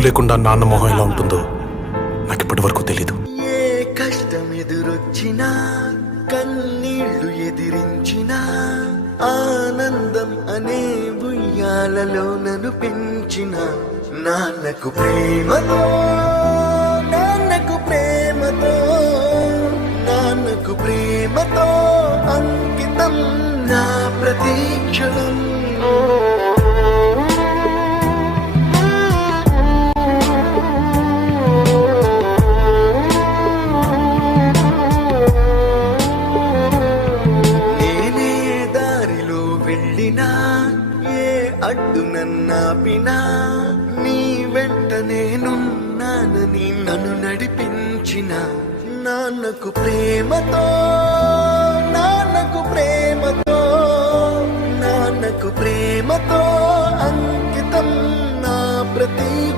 నువ్వు లేకుండా నాన్న మొహం ఎలా ఉంటుందో నాకు ఇప్పటి వరకు తెలీదు. ఏ కష్టం ఎదురొచ్చినా, కన్నీళ్లు ఎదిరించినా, ఆనందం అనే ఉయ్యాలలో నన్ను పెంచిన నాన్నకు ప్రేమతో, నాన్నకు ప్రేమతో, నాన్నకు ప్రేమతో అంకితం నా ప్రతీక్షణం. నేనే దారిలో వెళ్ళినా, ఏ అడ్డు నన్నాపినా, నీ వెంట నేనున్నానని నన్ను నడిపించిన నాన్నకు ప్రేమతో, నాన్నకు ప్రేమతో, నాన్నకు ప్రేమతో అంకితం నా ప్రతీక్ష.